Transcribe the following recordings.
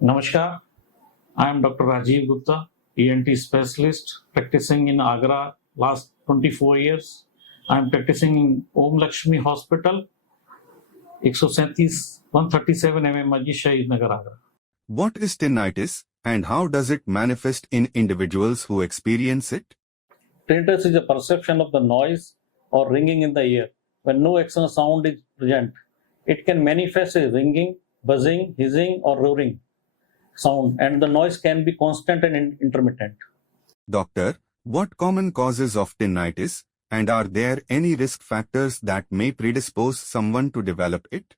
Namaskar, I am Dr. Rajeev Gupta, ENT specialist practicing in Agra last 24 years. I am practicing in Om Laxmi Hospital, 137 mm Masjid Shahid Nagar, Agra. What is tinnitus and how does it manifest in individuals who experience it? Tinnitus is a perception of the noise or ringing in the ear when no external sound is present. It can manifest as ringing, buzzing, hissing, or roaring sound, and the noise can be constant and intermittent. Doctor, what common causes of tinnitus, and are there any risk factors that may predispose someone to develop it?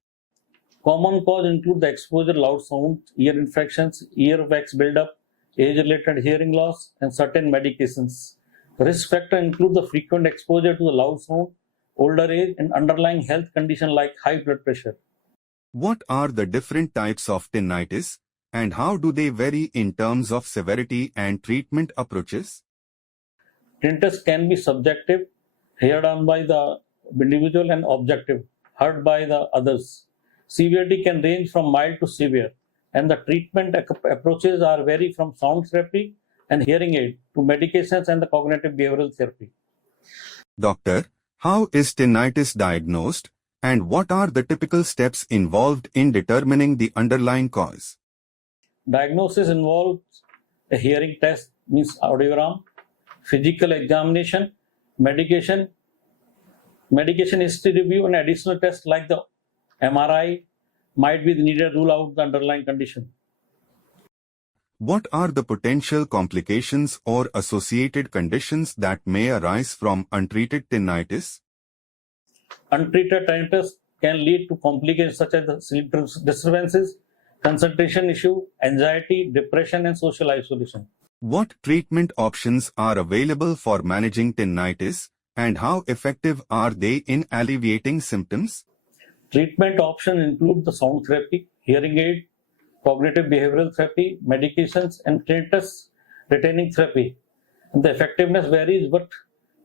Common causes include the exposure to loud sounds, ear infections, earwax buildup, age-related hearing loss, and certain medications. Risk factors include the frequent exposure to the loud sound, older age, and underlying health condition like high blood pressure. What are the different types of tinnitus, and how do they vary in terms of severity and treatment approaches? Tinnitus can be subjective, heard on by the individual, and objective, heard by the others. Severity can range from mild to severe, and the treatment approaches are vary from sound therapy and hearing aid to medications and the cognitive behavioral therapy. Doctor, how is tinnitus diagnosed, and what are the typical steps involved in determining the underlying cause? Diagnosis involves a hearing test, means audiogram, physical examination, medication history review, and additional tests like the MRI might be needed to rule out the underlying condition. What are the potential complications or associated conditions that may arise from untreated tinnitus? Untreated tinnitus can lead to complications such as the sleep disturbances, concentration issue, anxiety, depression, and social isolation. What treatment options are available for managing tinnitus, and how effective are they in alleviating symptoms? Treatment options include the sound therapy, hearing aid, cognitive behavioral therapy, medications, and tinnitus retaining therapy. And the effectiveness varies, but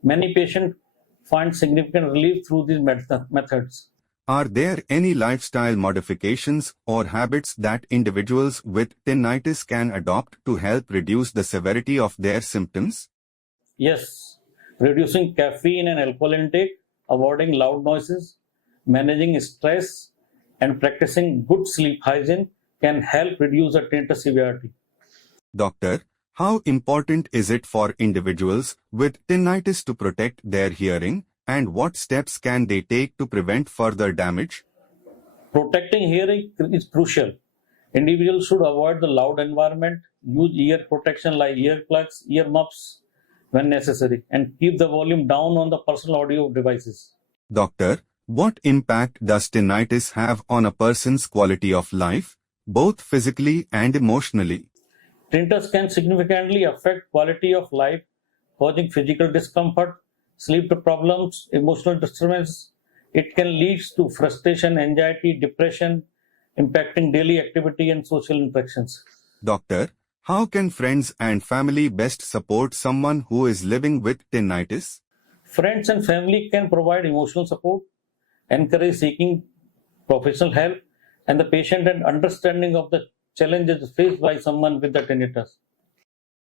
many patients find significant relief through these methods. Are there any lifestyle modifications or habits that individuals with tinnitus can adopt to help reduce the severity of their symptoms? Yes, reducing caffeine and alcohol intake, avoiding loud noises, managing stress, and practicing good sleep hygiene can help reduce the tinnitus severity. Doctor, how important is it for individuals with tinnitus to protect their hearing, and what steps can they take to prevent further damage? Protecting hearing is crucial. Individuals should avoid the loud environment, use ear protection like earplugs, ear muffs when necessary, and keep the volume down on the personal audio devices. Doctor, what impact does tinnitus have on a person's quality of life, both physically and emotionally? Tinnitus can significantly affect quality of life, causing physical discomfort, sleep problems, emotional disturbance. It can lead to frustration, anxiety, depression, impacting daily activity and social interactions. Doctor, how can friends and family best support someone who is living with tinnitus? Friends and family can provide emotional support, encourage seeking professional help, and the patient and understanding of the challenges faced by someone with the tinnitus.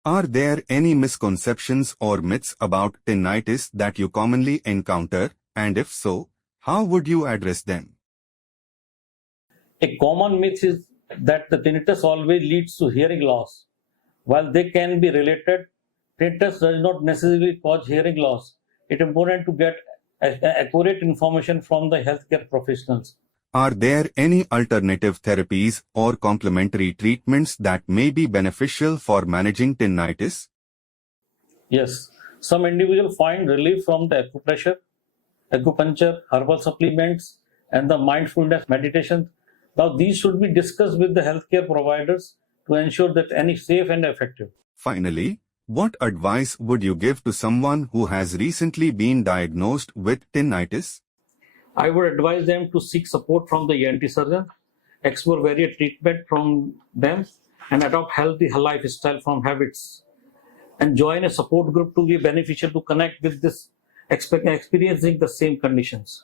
Are there any misconceptions or myths about tinnitus that you commonly encounter, and if so, how would you address them? A common myth is that the tinnitus always leads to hearing loss. While they can be related, tinnitus does not necessarily cause hearing loss. It is important to get accurate information from the healthcare professionals. Are there any alternative therapies or complementary treatments that may be beneficial for managing tinnitus? Yes, some individuals find relief from the acupuncture, herbal supplements, and the mindfulness meditation. Now, these should be discussed with the healthcare providers to ensure that any safe and effective. Finally, what advice would you give to someone who has recently been diagnosed with tinnitus? I would advise them to seek support from the ENT surgeon, explore various treatment from them, and adopt healthy lifestyle from habits, and join a support group to be beneficial to connect with this experiencing the same conditions.